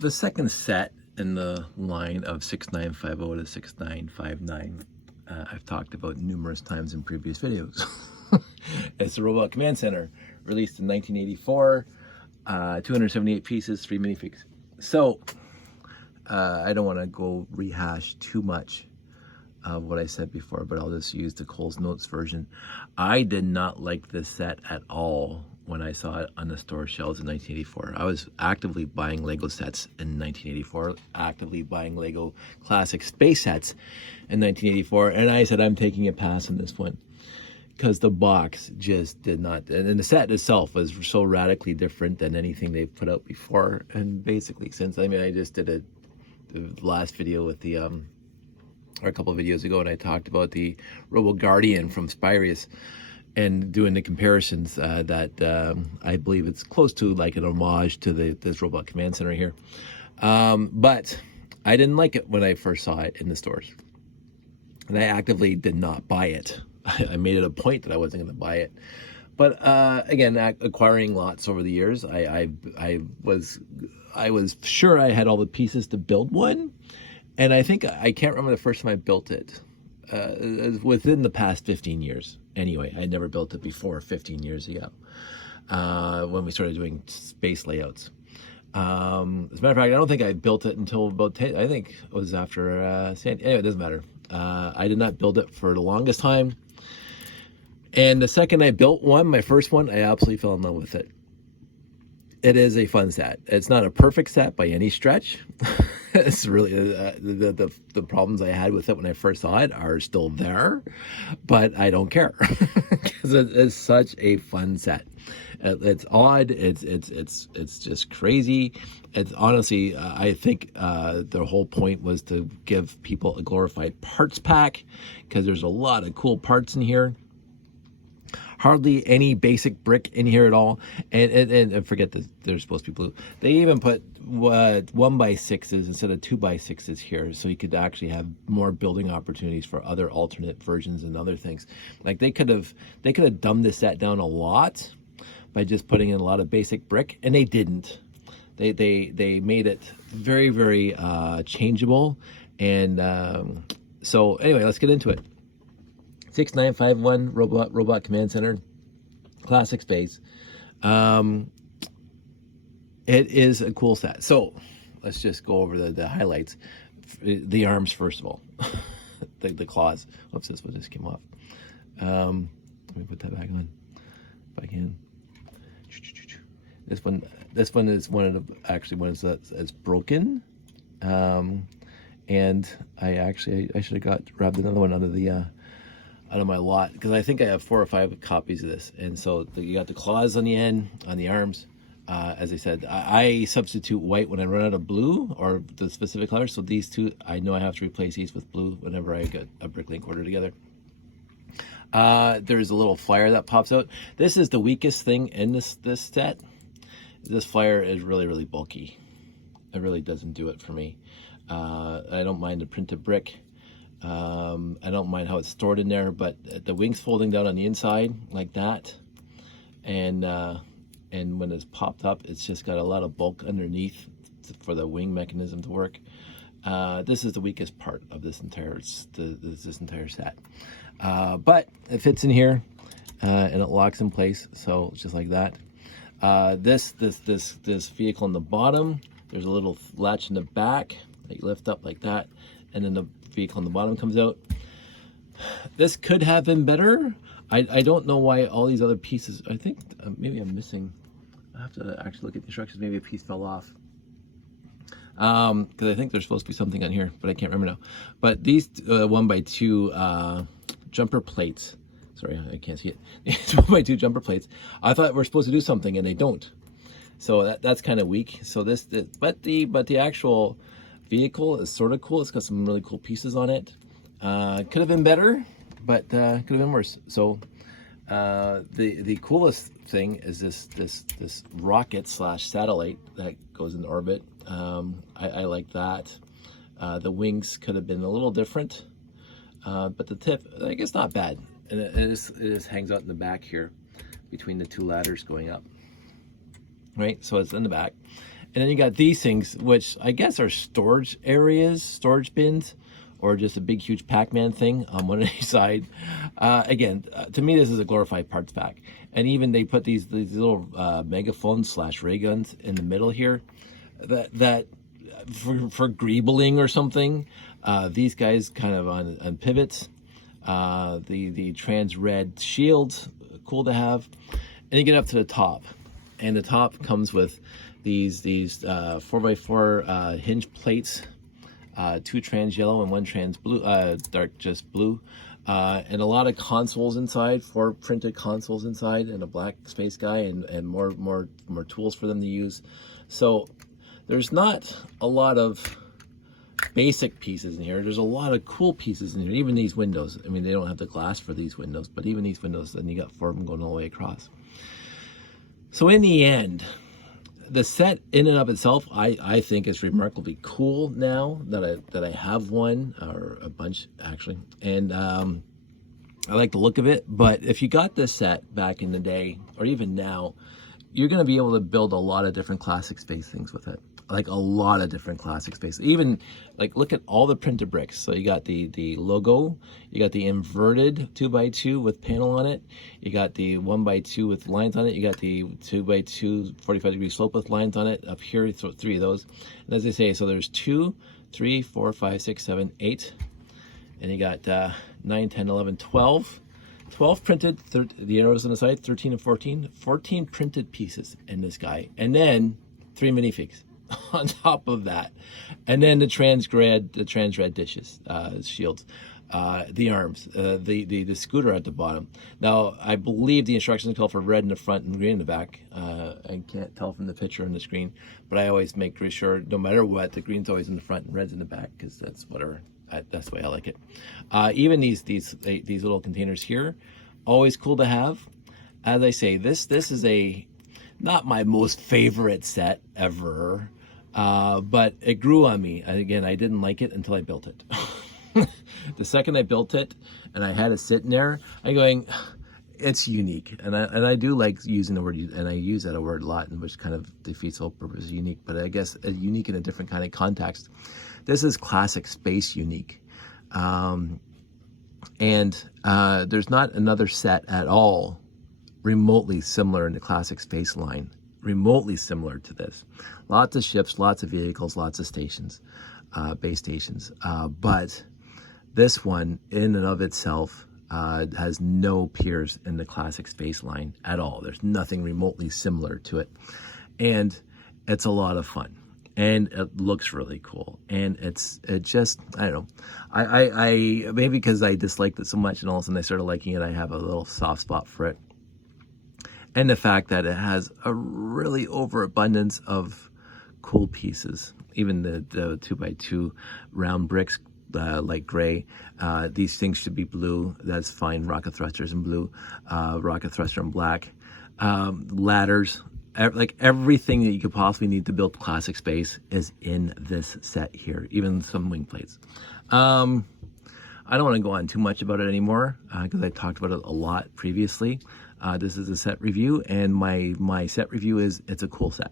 the second set in the line of 6950 to 6959, I've talked about numerous times in previous videos. It's the Robot Command Center, released in 1984, 278 pieces, 3 minifigs. So, I don't want to go rehash too much of what I said before, but I'll just use the Cole's Notes version. I did not like this set at all when I saw it on the store shelves in 1984. I was actively buying Lego sets in 1984, actively buying Lego classic space sets in 1984, and I said I'm taking a pass on this one because the box just did not, and the set itself was so radically different than anything they've put out before, and basically since, I mean, I just did the last video with the or a couple of videos ago, and I talked about the Robo Guardian from Spyrius and doing the comparisons that I believe it's close to like an homage to this Robot Command Center here. But I didn't like it when I first saw it in the stores, and I actively did not buy it. I made it a point that I wasn't going to buy it. But again, acquiring lots over the years, I was sure I had all the pieces to build one. And I think, I can't remember the first time I built it. It was within the past 15 years. Anyway, I never built it before 15 years ago, when we started doing space layouts. As a matter of fact, I don't think I built it until about 10, I think it was after Sandy. Anyway, it doesn't matter. I did not build it for the longest time. And the second I built one, my first one, I absolutely fell in love with it. It is a fun set. It's not a perfect set by any stretch. It's really the problems I had with it when I first saw it are still there, but I don't care because it is such a fun set. It's odd. It's just crazy. It's honestly, I think the whole point was to give people a glorified parts pack because there's a lot of cool parts in here. Hardly any basic brick in here at all, and forget that they're supposed to be blue. They even put 1x6s instead of 2x6s here, so you could actually have more building opportunities for other alternate versions and other things. Like they could have dumbed this set down a lot by just putting in a lot of basic brick, and they didn't. They made it very, very changeable, and so anyway, let's get into it. 6951 Robot Command Center, classic space. It is a cool set. So let's just go over the highlights. The arms, first of all. the claws. Oops, this one just came off. Let me put that back on if I can. This one is one of the that's broken. And I should have grabbed another one out of my lot, because I think I have 4 or 5 copies of this. And so you got the claws on the end, on the arms. As I said, I substitute white when I run out of blue or the specific color. So these two, I know I have to replace these with blue whenever I get a Bricklink order together. There's a little flyer that pops out. This is the weakest thing in this set. This flyer is really, really bulky. It really doesn't do it for me. I don't mind the printed brick. I don't mind how it's stored in there, but the wings folding down on the inside like that, and when it's popped up, it's just got a lot of bulk underneath for the wing mechanism to work. This is the weakest part of this entire set, but it fits in here, and it locks in place, so just like that. This vehicle in the bottom, there's a little latch in the back that you lift up like that, and then the vehicle on the bottom comes out. This could have been better. I don't know why all these other pieces, I think maybe I'm missing, I have to actually look at the instructions. Maybe a piece fell off, because I think there's supposed to be something on here, but I can't remember now. But these 1x2 jumper plates, sorry, I can't see it. These 1x2 jumper plates, I thought we're supposed to do something, and they don't. So that's kind of weak. So but the actual vehicle is sort of cool. It's got some really cool pieces on it. Could have been better, but could have been worse. So the coolest thing is this rocket / satellite that goes into orbit. I like that. The wings could have been a little different, but the tip, I guess, not bad. And it just hangs out in the back here between the 2 ladders going up. Right, so it's in the back. And then you got these things, which I guess are storage areas, storage bins, or just a big, huge Pac-Man thing on one side. Again, to me, this is a glorified parts pack. And even they put these little megaphones / ray guns in the middle here that for greebling or something. These guys kind of on pivots. The trans red shields, cool to have. And you get up to the top, and the top comes with these 4x4 hinge plates, 2 trans yellow and 1 trans blue, dark just blue, and a lot of consoles inside, 4 printed consoles inside, and a black space guy, and more tools for them to use. So there's not a lot of basic pieces in here. There's a lot of cool pieces in here. Even these windows. I mean, they don't have the glass for these windows, but even these windows, and you got 4 of them going all the way across. So in the end, the set in and of itself, I think is remarkably cool now that I have one, or a bunch actually, and I like the look of it. But if you got this set back in the day, or even now, you're going to be able to build a lot of different classic space things with it. Like a lot of different classic space. Even like look at all the printed bricks. So you got the logo, you got the inverted 2x2 with panel on it, you got the 1x2 with lines on it, you got the 2x2 45-degree slope with lines on it. Up here, 3 of those. And as I say, so there's 2, 3, 4, 5, 6, 7, 8, and you got 9, 10, 11, 12. 12 printed, the arrows on the side, 13 and 14. 14 printed pieces in this guy, and then 3 minifigs on top of that, and then the trans red dishes, shields, the arms, the scooter at the bottom. Now I believe the instructions call for red in the front and green in the back. I can't tell from the picture on the screen, but I always make sure no matter what, the green's always in the front and red's in the back, because that's whatever. That's the way I like it. Even these little containers here, always cool to have. As I say, this is not my most favorite set ever. But it grew on me. Again, I didn't like it until I built it. The second I built it and I had it sitting there, I'm going, it's unique. And I do like using the word, and I use that word a lot, which kind of defeats the whole purpose of unique, but I guess unique in a different kind of context. This is classic space unique. And there's not another set at all remotely similar in the classic space line. Remotely similar to this. Lots of ships, lots of vehicles, lots of stations, base stations. But this one, in and of itself, has no peers in the classic space line at all. There's nothing remotely similar to it. And it's a lot of fun. And it looks really cool. And it just, I don't know. I maybe because I disliked it so much and all of a sudden I started liking it, I have a little soft spot for it. And the fact that it has a really overabundance of cool pieces. Even the 2x2 round bricks, light gray. These things should be blue. That's fine. Rocket thrusters in blue. Rocket thruster in black. Ladders. Like everything that you could possibly need to build classic space is in this set here. Even some wing plates. I don't want to go on too much about it anymore because I talked about it a lot previously. This is a set review, and my set review is it's a cool set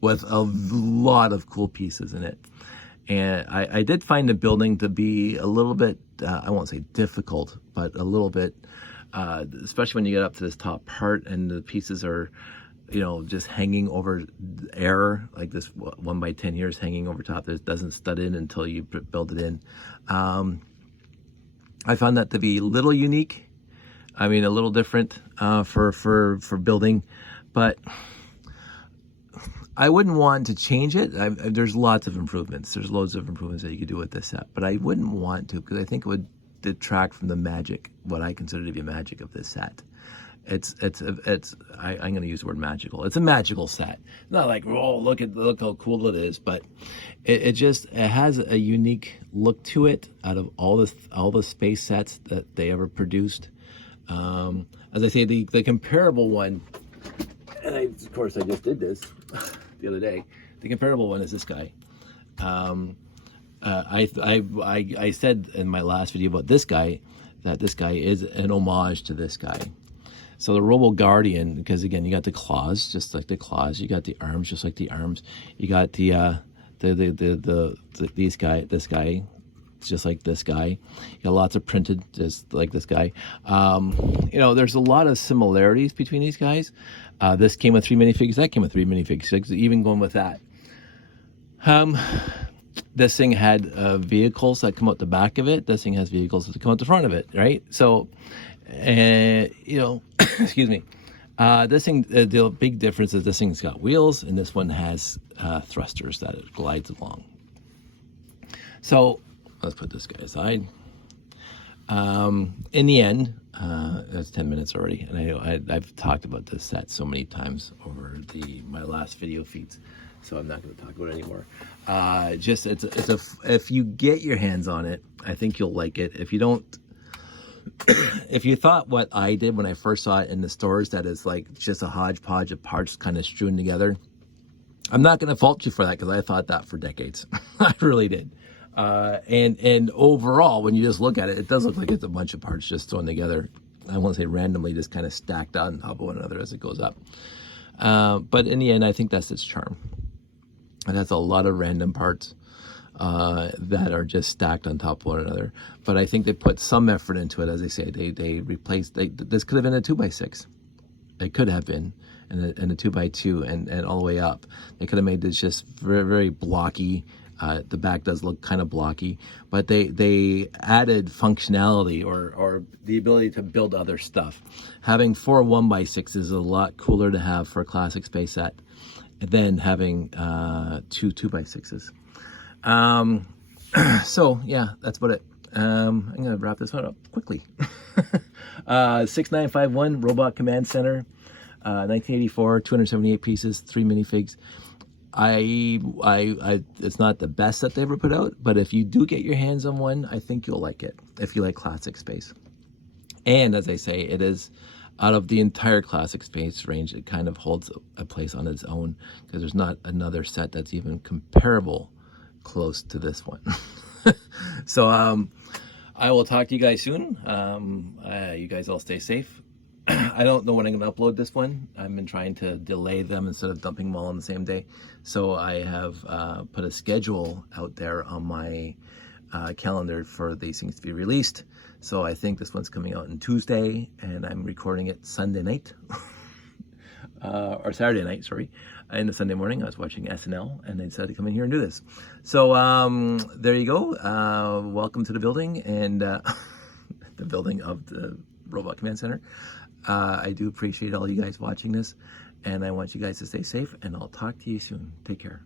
with a lot of cool pieces in it. And I did find the building to be a little bit, I won't say difficult, but a little bit, especially when you get up to this top part and the pieces are, just hanging over air, like this 1x10 here is hanging over top. It doesn't stud in until you build it in. I found that to be a little unique. I mean, a little different for building, but I wouldn't want to change it. There's lots of improvements. There's loads of improvements that you could do with this set, but I wouldn't want to because I think it would detract from the magic, what I consider to be magic of this set. I'm going to use the word magical. It's a magical set. It's not like, oh, look how cool it is, but it has a unique look to it out of all the space sets that they ever produced. As I say, the comparable one, and of course I just did this the other day. The comparable one is this guy. I said in my last video about this guy that this guy is an homage to this guy. So the Robo Guardian, because again, you got the claws, just like the claws. You got the arms, just like the arms. You got this guy, just like this guy. You got lots of printed, just like this guy. You know, there's a lot of similarities between these guys. This came with 3 minifigs. That came with 3 minifigs. Even going with that. This thing had vehicles that come out the back of it. This thing has vehicles that come out the front of it, right? So, you know, excuse me. This thing, the big difference is this thing's got wheels, and this one has thrusters that it glides along. So, let's put this guy aside. In the end, it's 10 minutes already, and I know I've talked about this set so many times over my last video feeds, so I'm not going to talk about it anymore. Just if you get your hands on it, I think you'll like it. If you don't, if you thought what I did when I first saw it in the stores, that is like just a hodgepodge of parts kind of strewn together, I'm not going to fault you for that, because I thought that for decades. I really did. And overall, when you just look at it, it does look like it's a bunch of parts just thrown together. I won't say randomly, just kind of stacked on top of one another as it goes up. But in the end, I think that's its charm. And that's a lot of random parts that are just stacked on top of one another. But I think they put some effort into it. As I say, they replaced, this could have been a 2x6. It could have been, and a 2x2 and all the way up. They could have made this just very, very blocky. The back does look kind of blocky, but they added functionality or the ability to build other stuff. Having 4 1x6s is a lot cooler to have for a classic space set than having 2 2x6s. So yeah, that's about it. I'm gonna wrap this one up quickly. 6951 Robot Command Center, 1984, 278 pieces, 3 minifigs. It's not the best that they ever put out, but if you do get your hands on one, I think you'll like it, if you like classic space. And as I say, it is, out of the entire classic space range, it kind of holds a place on its own, because there's not another set that's even comparable close to this one. So I will talk to you guys soon. You guys all stay safe. I don't know when I'm going to upload this one. I've been trying to delay them instead of dumping them all on the same day. So I have put a schedule out there on my calendar for these things to be released. So I think this one's coming out on Tuesday, and I'm recording it Sunday night. Or Saturday night, sorry. And the Sunday morning, I was watching SNL, and they decided to come in here and do this. So there you go. Welcome to the building, and the building of the Robot Command Center. I do appreciate all you guys watching this, and I want you guys to stay safe, and I'll talk to you soon. Take care.